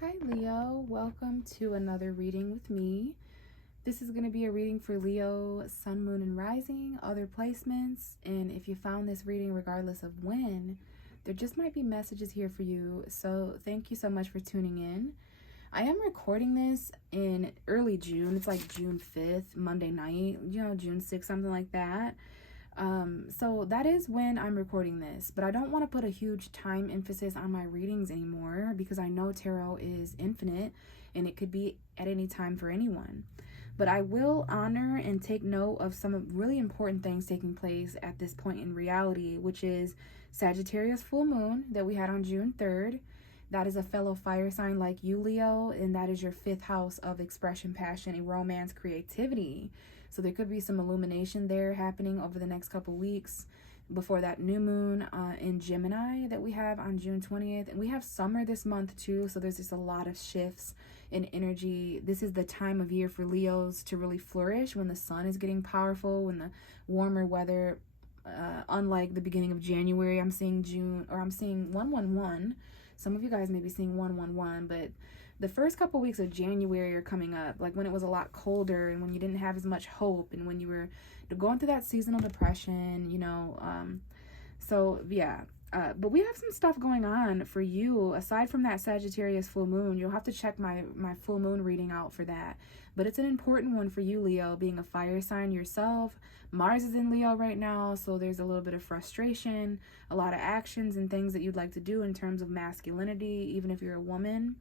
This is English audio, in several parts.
Hi Leo, welcome to another reading with me. This is going to be a reading for Leo, Sun, Moon, and Rising, other placements, and if you found this reading regardless of when, there just might be messages here for you, so thank you so much for tuning in. I am recording this in early June. It's like June 5th, Monday night, June 6th, something like that. So that is when I'm recording this, but I don't want to put a huge time emphasis on my readings anymore because I know tarot is infinite and it could be at any time for anyone. But I will honor and take note of some really important things taking place at this point in reality, which is Sagittarius full moon that we had on June 3rd. That is a fellow fire sign like you, Leo, and that is your 5th house of expression, passion, and romance, creativity. So there could be some illumination there happening over the next couple weeks before that new moon in Gemini that we have on June 20th. And we have summer this month too, so there's just a lot of shifts in energy. This is the time of year for Leos to really flourish when the sun is getting powerful, when the warmer weather, unlike the beginning of January, I'm seeing 111. Some of you guys may be seeing 111, but the first couple weeks of January are coming up, like when it was a lot colder and when you didn't have as much hope and when you were going through that seasonal depression, so yeah. But we have some stuff going on for you aside from that Sagittarius full moon. You'll have to check my full moon reading out for that. But it's an important one for you, Leo, being a fire sign yourself. Mars is in Leo right now, so there's a little bit of frustration, a lot of actions and things that you'd like to do in terms of masculinity, even if you're a woman.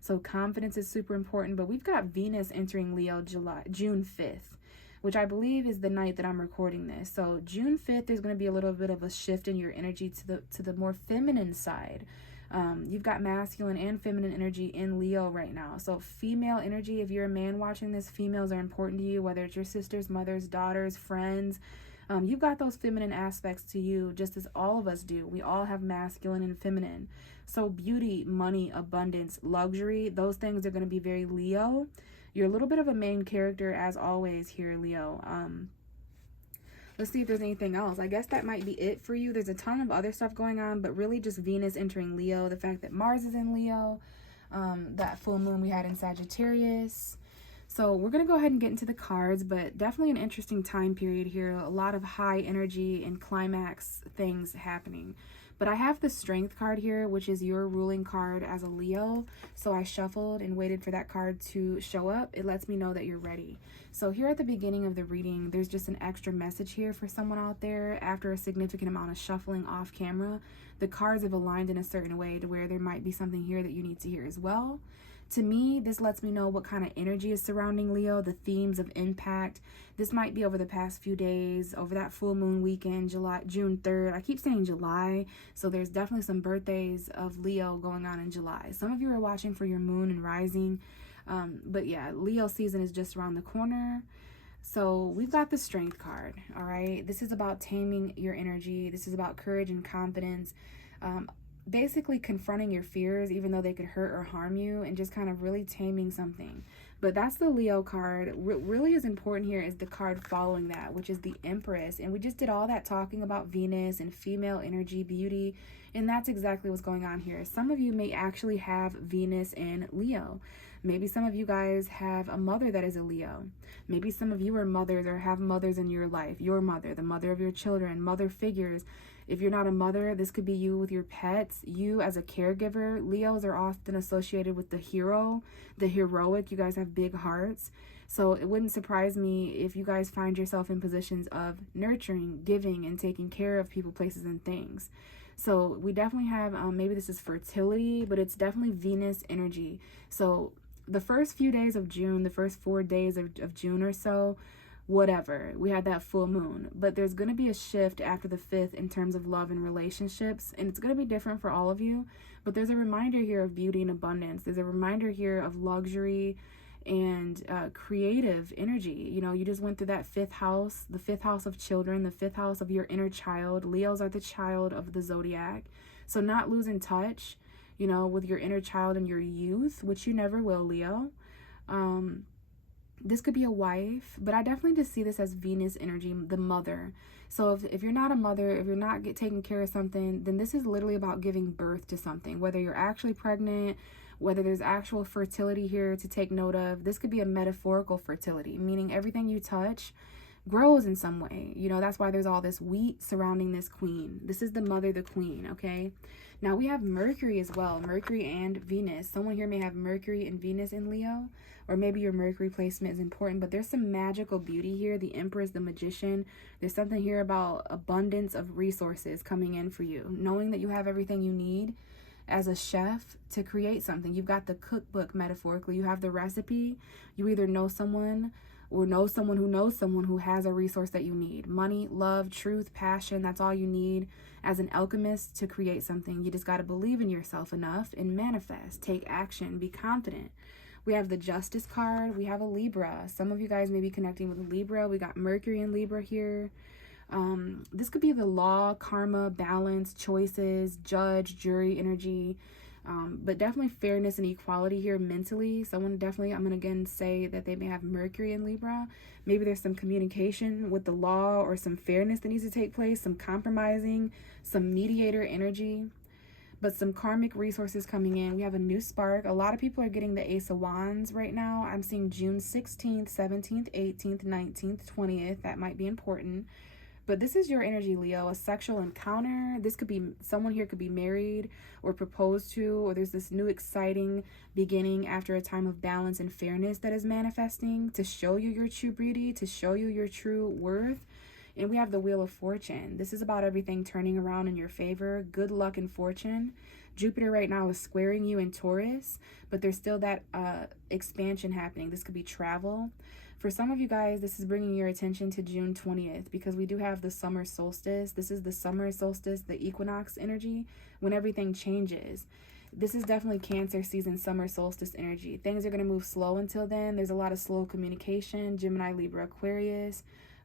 So confidence is super important, but we've got Venus entering Leo June 5th, which I believe is the night that I'm recording this. So June 5th, there's going to be a little bit of a shift in your energy to the more feminine side. You've got masculine and feminine energy in Leo right now. So female energy, if you're a man watching this, females are important to you, whether it's your sisters, mothers, daughters, friends. You've got those feminine aspects to you, just as all of us do. We all have masculine and feminine. So beauty, money, abundance, luxury, those things are going to be very Leo. You're a little bit of a main character as always here, Leo. Let's see if there's anything else. I guess that might be it for you. There's a ton of other stuff going on, but really just Venus entering Leo, the fact that Mars is in Leo, that full moon we had in Sagittarius. So we're going to go ahead and get into the cards, but definitely an interesting time period here. A lot of high energy and climax things happening. But I have the Strength card here, which is your ruling card as a Leo. So I shuffled and waited for that card to show up. It lets me know that you're ready. So here at the beginning of the reading, there's just an extra message here for someone out there. After a significant amount of shuffling off camera, the cards have aligned in a certain way to where there might be something here that you need to hear as well. To me, this lets me know what kind of energy is surrounding Leo, the themes of impact. This might be over the past few days, over that full moon weekend, June 3rd. I keep saying July, so there's definitely some birthdays of Leo going on in July. Some of you are watching for your moon and rising, but yeah, Leo season is just around the corner. So we've got the Strength card, all right? This is about taming your energy. This is about courage and confidence. Basically confronting your fears, even though they could hurt or harm you, and just kind of really taming something. But that's the Leo card. What really is important here is the card following that, which is the Empress. And we just did all that talking about Venus and female energy, beauty, and that's exactly what's going on here. Some of you may actually have Venus in Leo. Maybe some of you guys have a mother that is a Leo. Maybe some of you are mothers or have mothers in your life. Your mother, the mother of your children, mother figures. If you're not a mother, this could be you with your pets, you as a caregiver. Leos are often associated with the hero, the heroic. You guys have big hearts. So it wouldn't surprise me if you guys find yourself in positions of nurturing, giving, and taking care of people, places, and things. So we definitely have, maybe this is fertility, but it's definitely Venus energy. So the first few days of June, the first 4 days of June or so, whatever, we had that full moon, but there's going to be a shift after the 5th in terms of love and relationships, and it's going to be different for all of you, but there's a reminder here of beauty and abundance. There's a reminder here of luxury and creative energy. You know, you just went through that 5th house, the 5th house of children, the 5th house of your inner child. Leos are the child of the zodiac, so not losing touch, you know, with your inner child and your youth, which you never will, Leo. This could be a wife, but I definitely just see this as Venus energy, the mother. So if you're not a mother, if you're not taking care of something, then this is literally about giving birth to something, whether you're actually pregnant, whether there's actual fertility here to take note of. This could be a metaphorical fertility, meaning everything you touch grows in some way. You know, that's why there's all this wheat surrounding this queen. This is the mother, the queen, okay? Now we have Mercury as well, Mercury and Venus. Someone here may have Mercury and Venus in Leo, or maybe your Mercury placement is important, but there's some magical beauty here. The Empress, the Magician. There's something here about abundance of resources coming in for you, knowing that you have everything you need as a chef to create something. You've got the cookbook, metaphorically. You have the recipe. You either know someone or know someone who has a resource that you need. Money, love, truth, passion, that's all you need as an alchemist to create something. You just got to believe in yourself enough and manifest. Take action. Be confident. We have the Justice card. We have a Libra. Some of you guys may be connecting with a Libra. We got Mercury and Libra here. This could be the law, karma, balance, choices, judge, jury energy. But definitely fairness and equality here mentally. Someone definitely, I'm going to again say that they may have Mercury in Libra. Maybe there's some communication with the law or some fairness that needs to take place, some compromising, some mediator energy, but some karmic resources coming in. We have a new spark. A lot of people are getting the Ace of Wands right now. I'm seeing June 16th, 17th, 18th, 19th, 20th. That might be important. But this is your energy, Leo, a sexual encounter. This could be, someone here could be married or proposed to, or there's this new exciting beginning after a time of balance and fairness that is manifesting to show you your true beauty, to show you your true worth. And we have the Wheel of Fortune. This is about everything turning around in your favor. Good luck and fortune. Jupiter right now is squaring you in Taurus, but there's still that expansion happening. This could be travel. For some of you guys, this is bringing your attention to June 20th because we do have the summer solstice. This is the summer solstice, the equinox energy, when everything changes. This is definitely Cancer season, summer solstice energy. Things are going to move slow until then. There's a lot of slow communication. Gemini, Libra, Aquarius,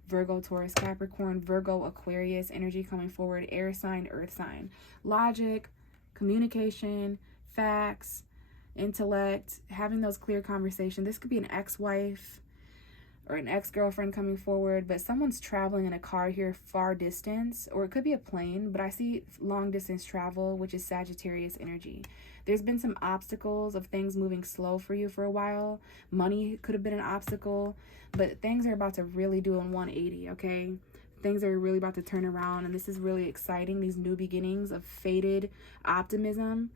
Virgo, Taurus, Capricorn, Virgo, Aquarius energy coming forward. Air sign, earth sign. Logic, communication, facts, intellect, having those clear conversations. This could be an ex-wife or an ex-girlfriend coming forward, but someone's traveling in a car here far distance, or it could be a plane, but I see long distance travel, which is Sagittarius energy. There's been some obstacles of things moving slow for you for a while. Money could have been an obstacle, but things are about to really do a 180, okay? Things are really about to turn around, and this is really exciting, these new beginnings of faded optimism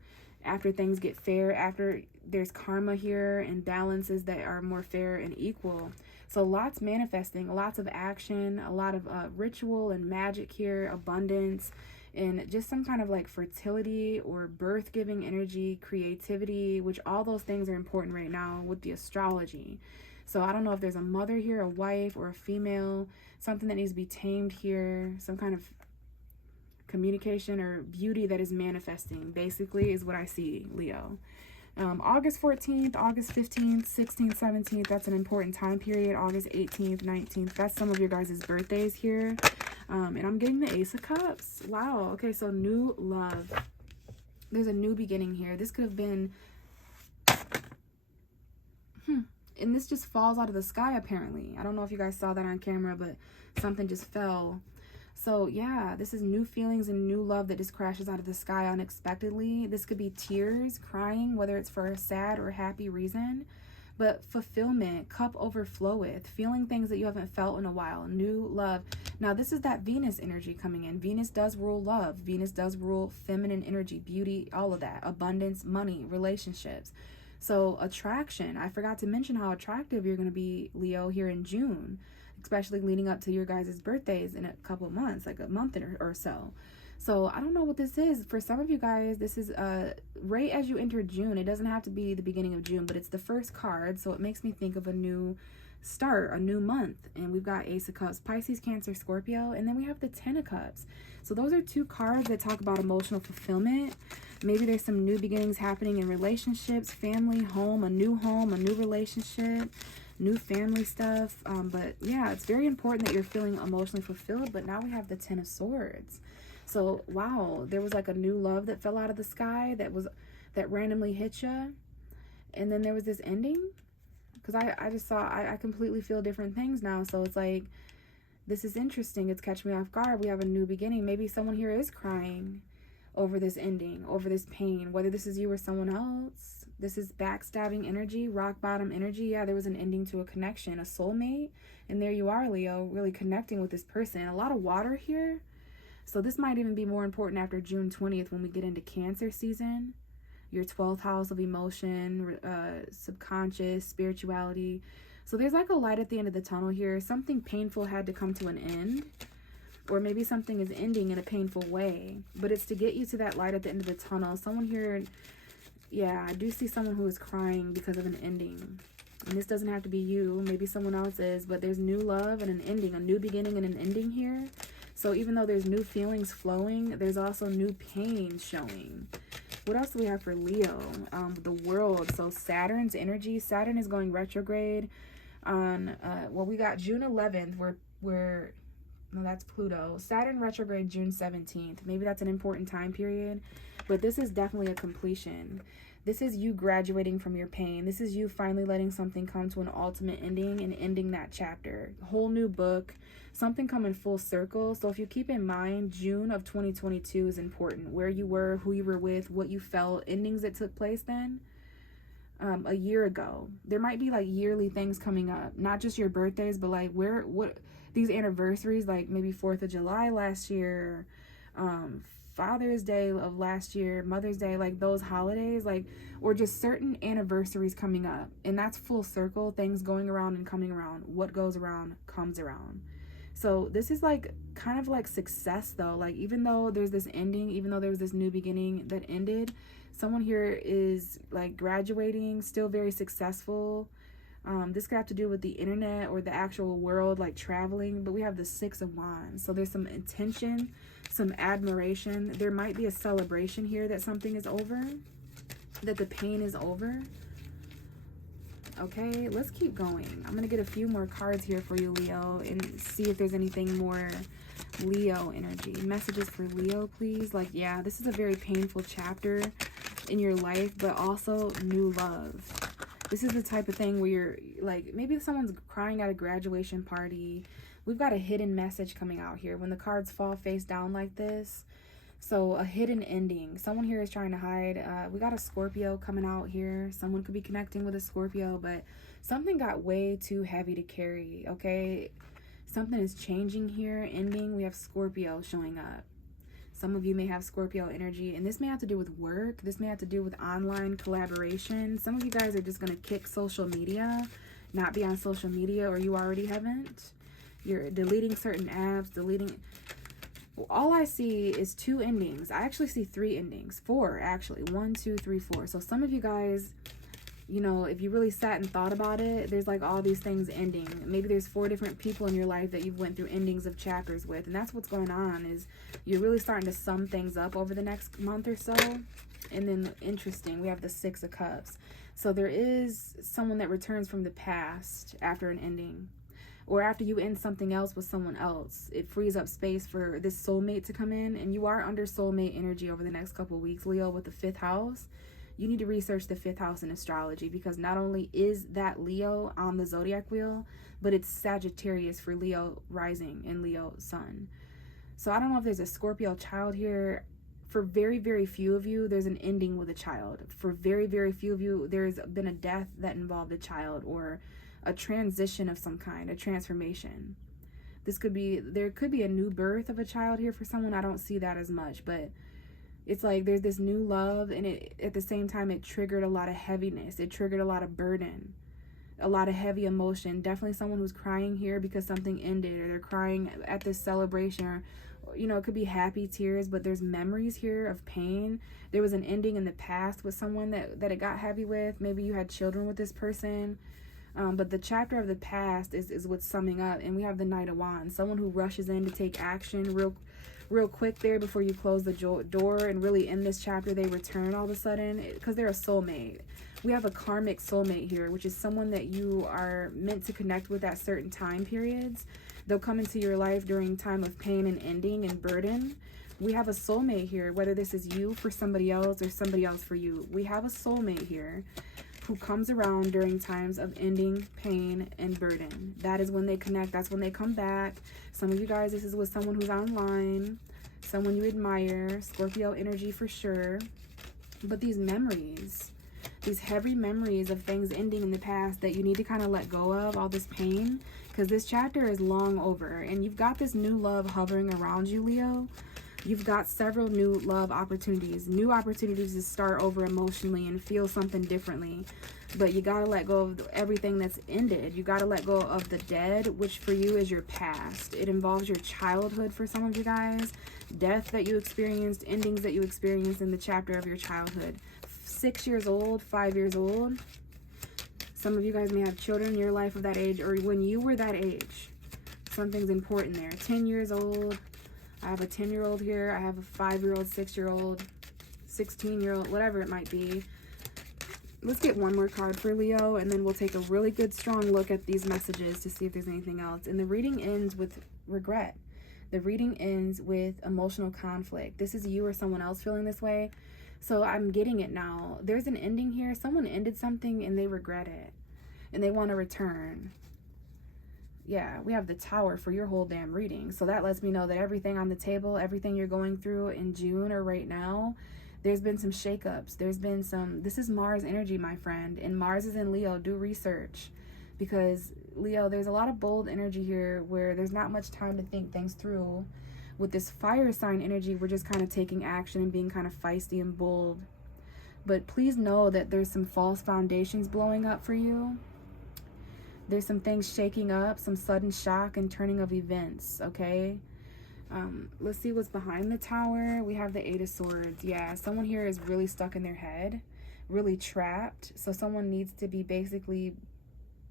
after things get fair, after there's karma here and balances that are more fair and equal. So lots manifesting, lots of action, a lot of ritual and magic here, abundance, and just some kind of like fertility or birth-giving energy, creativity, which all those things are important right now with the astrology. So I don't know if there's a mother here, a wife, or a female, something that needs to be tamed here, some kind of communication or beauty that is manifesting, basically, is what I see, Leo. August 14th, August 15th, 16th, 17th, that's an important time period. August 18th, 19th, that's some of your guys' birthdays here. And I'm getting the Ace of Cups. Wow. Okay, so new love. There's a new beginning here. This could have been... And this just falls out of the sky, apparently. I don't know if you guys saw that on camera, but something just fell. So yeah, this is new feelings and new love that just crashes out of the sky unexpectedly. This could be tears, crying, whether it's for a sad or happy reason. But fulfillment, cup overfloweth, feeling things that you haven't felt in a while, new love. Now this is that Venus energy coming in. Venus does rule love. Venus does rule feminine energy, beauty, all of that. Abundance, money, relationships. So attraction, I forgot to mention how attractive you're going to be, Leo, here in June, especially leading up to your guys' birthdays in a couple of months, like a month or so. So I don't know what this is. For some of you guys, this is right as you enter June. It doesn't have to be the beginning of June, but it's the first card. So it makes me think of a new start, a new month. And we've got Ace of Cups, Pisces, Cancer, Scorpio. And then we have the Ten of Cups. So those are two cards that talk about emotional fulfillment. Maybe there's some new beginnings happening in relationships, family, home, a new relationship, new family stuff. But yeah, it's very important that you're feeling emotionally fulfilled. But now we have the Ten of Swords. So wow, there was like a new love that fell out of the sky that randomly hit you, and then there was this ending. Because I just saw, I completely feel different things now. So it's like, this is interesting. It's catching me off guard. We have a new beginning. Maybe someone here is crying over this ending, over this pain, whether this is you or someone else. This is backstabbing energy, rock bottom energy. Yeah, there was an ending to a connection, a soulmate. And there you are, Leo, really connecting with this person. A lot of water here. So this might even be more important after June 20th when we get into Cancer season. Your 12th house of emotion, subconscious, spirituality. So there's like a light at the end of the tunnel here. Something painful had to come to an end. Or maybe something is ending in a painful way. But it's to get you to that light at the end of the tunnel. Someone here, yeah, I do see someone who is crying because of an ending. And this doesn't have to be you. Maybe someone else is. But there's new love and an ending. A new beginning and an ending here. So even though there's new feelings flowing, there's also new pain showing. What else do we have for Leo? The world. So Saturn's energy. Saturn is going retrograde on, well, we got June 11th. No, that's Pluto. Saturn retrograde June 17th. Maybe that's an important time period. But this is definitely a completion. This is you graduating from your pain. This is you finally letting something come to an ultimate ending and ending that chapter. Whole new book. Something coming full circle. So if you keep in mind, June of 2022 is important. Where you were, who you were with, what you felt, endings that took place then. A year ago. There might be like yearly things coming up. Not just your birthdays, but like these anniversaries, like maybe 4th of July last year, Father's Day of last year, Mother's Day, like those holidays, like, or just certain anniversaries coming up. And that's full circle, things going around and coming around. What goes around comes around. So this is like kind of like success though. Like even though there's this ending, even though there was this new beginning that ended, someone here is like graduating, still very successful. This could have to do with the internet or the actual world, like traveling, but we have the 6 of Wands. So there's some intention, some admiration. There might be a celebration here that something is over, that the pain is over. Okay, let's keep going. I'm going to get a few more cards here for you, Leo, and see if there's anything more Leo energy. Messages for Leo, please. Like, yeah, this is a very painful chapter in your life, but also new love. This is the type of thing where you're like, maybe someone's crying at a graduation party. We've got a hidden message coming out here when the cards fall face down like this. So a hidden ending. Someone here is trying to hide. We got a Scorpio coming out here. Someone could be connecting with a Scorpio, but something got way too heavy to carry, okay? Something is changing here, ending. We have Scorpio showing up. Some of you may have Scorpio energy, and this may have to do with work. This may have to do with online collaboration. Some of you guys are just going to kick social media, not be on social media, or you already haven't. You're deleting certain apps, all I see is 2 endings. I actually see 3 endings. 4, actually. 1, 2, 3, 4. So some of you guys, you know, if you really sat and thought about it, there's like all these things ending. Maybe there's 4 different people in your life that you've went through endings of chapters with. And that's what's going on, is you're really starting to sum things up over the next month or so. And then, interesting, we have the 6 of Cups. So there is someone that returns from the past after an ending. Or after you end something else with someone else. It frees up space for this soulmate to come in. And you are under soulmate energy over the next couple of weeks, Leo, with the 5th house. You need to research the 5th house in astrology, because not only is that Leo on the zodiac wheel, but it's Sagittarius for Leo rising and Leo sun. So I don't know if there's a Scorpio child here. For very, very few of you, there's an ending with a child. For very, very few of you, there's been a death that involved a child, or a transition of some kind, a transformation. There could be a new birth of a child here for someone. I don't see that as much, but it's like there's this new love, and at the same time, it triggered a lot of heaviness. It triggered a lot of burden, a lot of heavy emotion. Definitely someone who's crying here because something ended, or they're crying at this celebration, or, you know, it could be happy tears, but there's memories here of pain. There was an ending in the past with someone that it got heavy with. Maybe you had children with this person. But the chapter of the past is what's summing up. And we have the Knight of Wands. Someone who rushes in to take action real quick there before you close the door. And really in this chapter, they return all of a sudden because they're a soulmate. We have a karmic soulmate here, which is someone that you are meant to connect with at certain time periods. They'll come into your life during time of pain and ending and burden. We have a soulmate here, whether this is you for somebody else or somebody else for you. We have a soulmate here who comes around during times of ending, pain, and burden. That is when they connect. That's when they come back. Some of you guys, this is with someone who's online, someone you admire, Scorpio energy for sure. But these memories these heavy memories of things ending in the past that you need to kind of let go of, all this pain, because this chapter is long over, and you've got this new love hovering around you, Leo. You've got several new love opportunities, new opportunities to start over emotionally and feel something differently. But you got to let go of everything that's ended. You got to let go of the dead, which for you is your past. It involves your childhood for some of you guys, death that you experienced, endings that you experienced in the chapter of your childhood. 6 years old, 5 years old. Some of you guys may have children in your life of that age, or when you were that age. Something's important there. 10 years old. I have a 10-year-old here. I have a 5-year-old, 6-year-old, 16-year-old, whatever it might be. Let's get one more card for Leo, and then we'll take a really good, strong look at these messages to see if there's anything else. And the reading ends with regret. The reading ends with emotional conflict. This is you or someone else feeling this way. So I'm getting it now. There's an ending here. Someone ended something and they regret it. And they want to return. Yeah, we have the Tower for your whole damn reading. So that lets me know that everything on the table, everything you're going through in June or right now, there's been some shakeups. There's been some, this is Mars energy, my friend. And Mars is in Leo. Do research. Because, Leo, there's a lot of bold energy here where there's not much time to think things through. With this fire sign energy, we're just kind of taking action and being kind of feisty and bold. But please know that there's some false foundations blowing up for you. There's some things shaking up, some sudden shock and turning of events, okay? Let's see what's behind the Tower. We have the 8 of Swords. Yeah, someone here is really stuck in their head, really trapped. So someone needs to be basically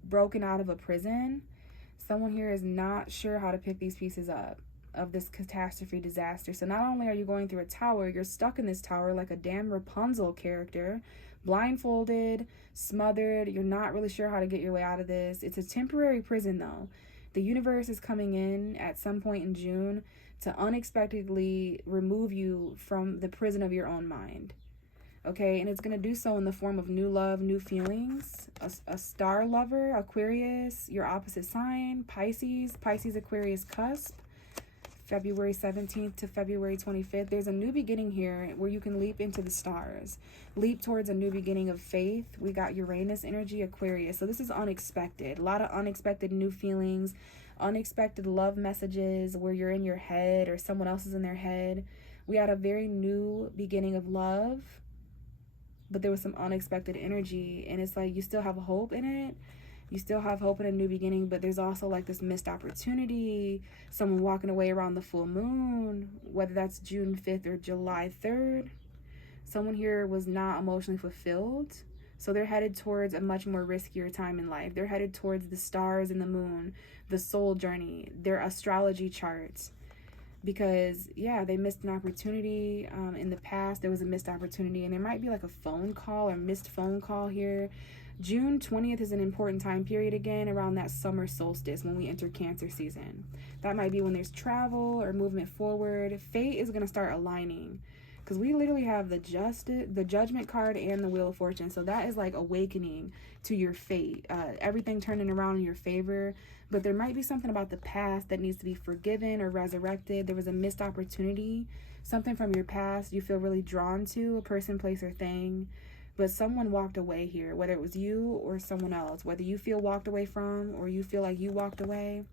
broken out of a prison. Someone here is not sure how to pick these pieces up of this catastrophe disaster. So not only are you going through a tower, you're stuck in this tower like a damn Rapunzel character, blindfolded, smothered. You're not really sure how to get your way out of this. It's a temporary prison though. The universe is coming in at some point in June to unexpectedly remove you from the prison of your own mind. Okay, and it's going to do so in the form of new love, new feelings, a star lover, Aquarius, your opposite sign, Pisces, Aquarius cusp, February 17th to February 25th. There's a new beginning here where you can leap into the stars, leap towards a new beginning of faith. We got Uranus energy, Aquarius. So this is unexpected. A lot of unexpected new feelings, unexpected love messages where you're in your head or someone else is in their head. We had a very new beginning of love, but there was some unexpected energy, and it's like you still have hope in it. You still have hope in a new beginning, but there's also like this missed opportunity, someone walking away around the full moon, whether that's June 5th or July 3rd. Someone here was not emotionally fulfilled, so they're headed towards a much more riskier time in life. They're headed towards the stars and the moon, the soul journey, their astrology charts. Because, yeah, they missed an opportunity in the past. There was a missed opportunity, and there might be like a phone call or missed phone call here. June 20th is an important time period again around that summer solstice when we enter Cancer season. That might be when there's travel or movement forward. Fate is going to start aligning because we literally have the Judgment card and the Wheel of Fortune. So that is like awakening to your fate. Everything turning around in your favor. But there might be something about the past that needs to be forgiven or resurrected. There was a missed opportunity, something from your past you feel really drawn to, a person, place, or thing. But someone walked away here, whether it was you or someone else, whether you feel walked away from or you feel like you walked away.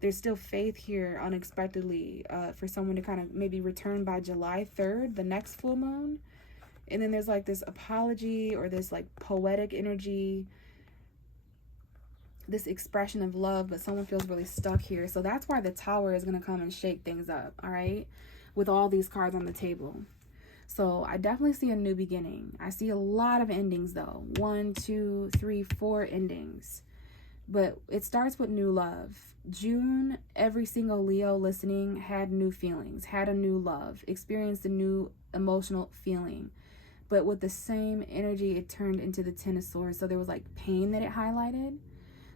There's still faith here unexpectedly for someone to kind of maybe return by July 3rd, the next full moon. And then there's like this apology or this like poetic energy, this expression of love, but someone feels really stuck here. So that's why the Tower is going to come and shake things up, all right, with all these cards on the table. So I definitely see a new beginning. I see a lot of endings though. 1, 2, 3, 4 endings. But it starts with new love. June, every single Leo listening had new feelings, had a new love, experienced a new emotional feeling. But with the same energy, it turned into the 10 of Swords. So there was like pain that it highlighted.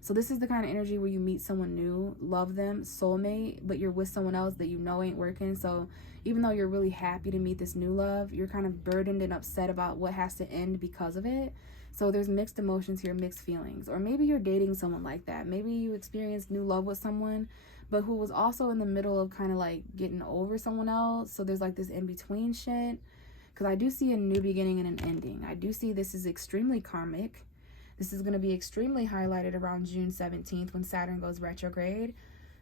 So this is the kind of energy where you meet someone new, love them, soulmate, but you're with someone else that you know ain't working. So even though you're really happy to meet this new love, you're kind of burdened and upset about what has to end because of it. So there's mixed emotions here, mixed feelings. Or maybe you're dating someone like that. Maybe you experienced new love with someone, but who was also in the middle of kind of like getting over someone else. So there's like this in-between shit. because I do see a new beginning and an ending. I do see this is extremely karmic. This is going to be extremely highlighted around June 17th when Saturn goes retrograde.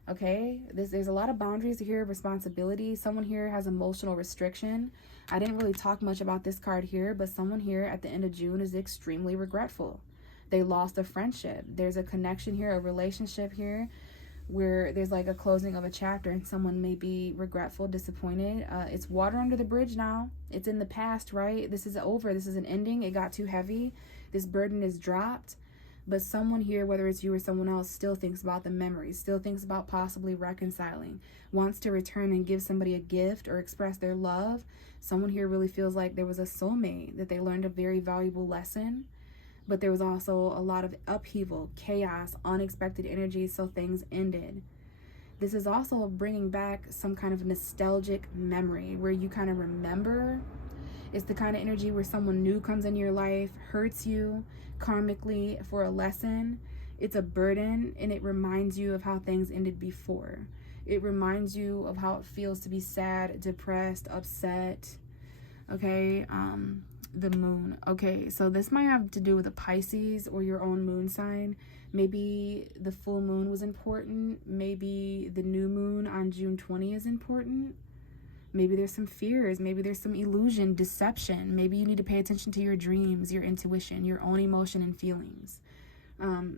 Okay, there's a lot of boundaries here, responsibility. Someone here has emotional restriction. I didn't really talk much about this card here, but someone here at the end of June is extremely regretful. They lost a friendship. There's a connection here, a relationship here, where there's like a closing of a chapter and someone may be regretful, disappointed. It's water under the bridge now. It's in the past, right? This is over. This is an ending. It got too heavy. This burden is dropped. But someone here, whether it's you or someone else, still thinks about the memories, still thinks about possibly reconciling, wants to return and give somebody a gift or express their love. Someone here really feels like there was a soulmate, that they learned a very valuable lesson. But there was also a lot of upheaval, chaos, unexpected energy, so things ended. This is also bringing back some kind of nostalgic memory where you kind of remember. It's the kind of energy where someone new comes into your life, hurts you karmically for a lesson. It's a burden, and it reminds you of how things ended before. It reminds you of how it feels to be sad, depressed, upset. Okay, the moon. Okay, so this might have to do with a Pisces or your own moon sign. Maybe the full moon was important. Maybe the new moon on June 20 is important. Maybe there's some fears. Maybe there's some illusion, deception. Maybe you need to pay attention to your dreams, your intuition, your own emotion and feelings.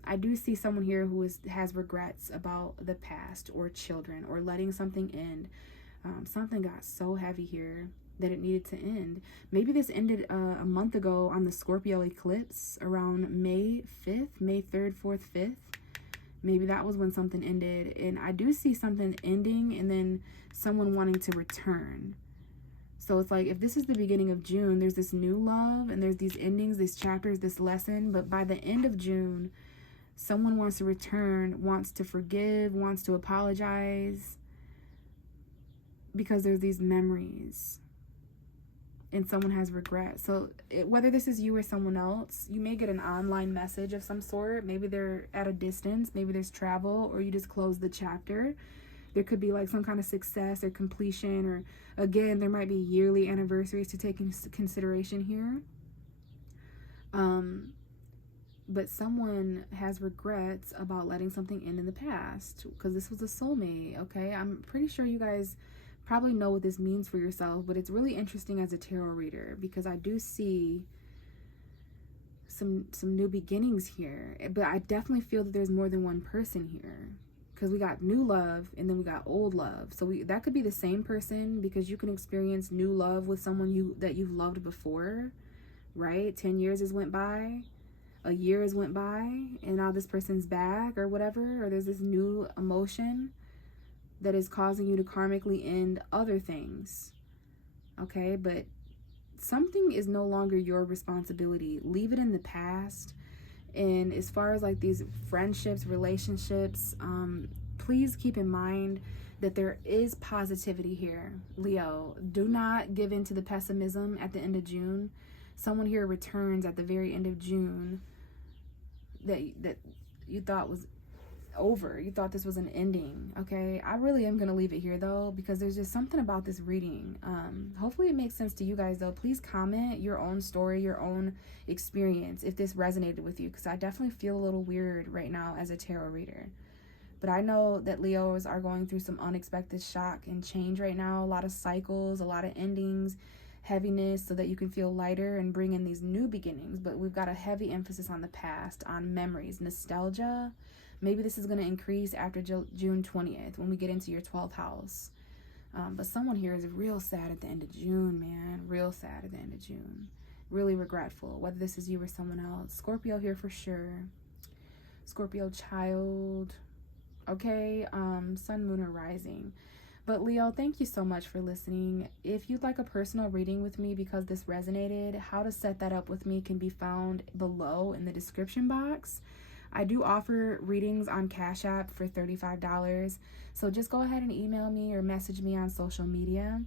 I do see someone here who has regrets about the past or children or letting something end. Something got so heavy here that it needed to end. Maybe this ended a month ago on the Scorpio eclipse around May 5th, May 3rd, 4th, 5th. Maybe that was when something ended. And I do see something ending and then someone wanting to return. So it's like, if this is the beginning of June, there's this new love and there's these endings, these chapters, this lesson. But by the end of June, someone wants to return, wants to forgive, wants to apologize, because there's these memories and someone has regret. So whether this is you or someone else, you may get an online message of some sort. Maybe they're at a distance, maybe there's travel, or you just close the chapter. There could be like some kind of success or completion, or again, there might be yearly anniversaries to take into consideration here. But someone has regrets about letting something end in the past, because this was a soulmate. Okay, I'm pretty sure you guys probably know what this means for yourself, but it's really interesting as a tarot reader, because I do see some new beginnings here. But I definitely feel that there's more than one person here, because we got new love and then we got old love. So that could be the same person, because you can experience new love with someone that you've loved before, right? 10 years has went by, a year has went by, and now this person's back or whatever, or there's this new emotion that is causing you to karmically end other things. Okay, but something is no longer your responsibility. Leave it in the past. And as far as like these friendships, relationships, please keep in mind that there is positivity here, Leo. Do not give in to the pessimism at the end of June. Someone here returns at the very end of June that you thought was over. You thought this was an ending. Okay, I really am gonna leave it here though, because there's just something about this reading. Hopefully it makes sense to you guys though. Please comment your own story, your own experience, if this resonated with you, because I definitely feel a little weird right now as a tarot reader. But I know that Leos are going through some unexpected shock and change right now, a lot of cycles, a lot of endings, heaviness, so that you can feel lighter and bring in these new beginnings. But we've got a heavy emphasis on the past, on memories, nostalgia. Maybe this is going to increase after June 20th when we get into your 12th house. But someone here is real sad at the end of June, man. Real sad at the end of June. Really regretful, whether this is you or someone else. Scorpio here for sure. Scorpio child. Okay, sun, moon, or rising. But Leo, thank you so much for listening. If you'd like a personal reading with me because this resonated, how to set that up with me can be found below in the description box. I do offer readings on Cash App for $35. So just go ahead and email me or message me on social media.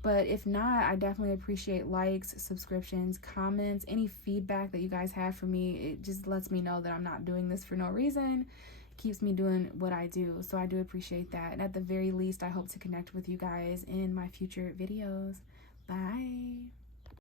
But if not, I definitely appreciate likes, subscriptions, comments, any feedback that you guys have for me. It just lets me know that I'm not doing this for no reason. It keeps me doing what I do. So I do appreciate that. And at the very least, I hope to connect with you guys in my future videos. Bye.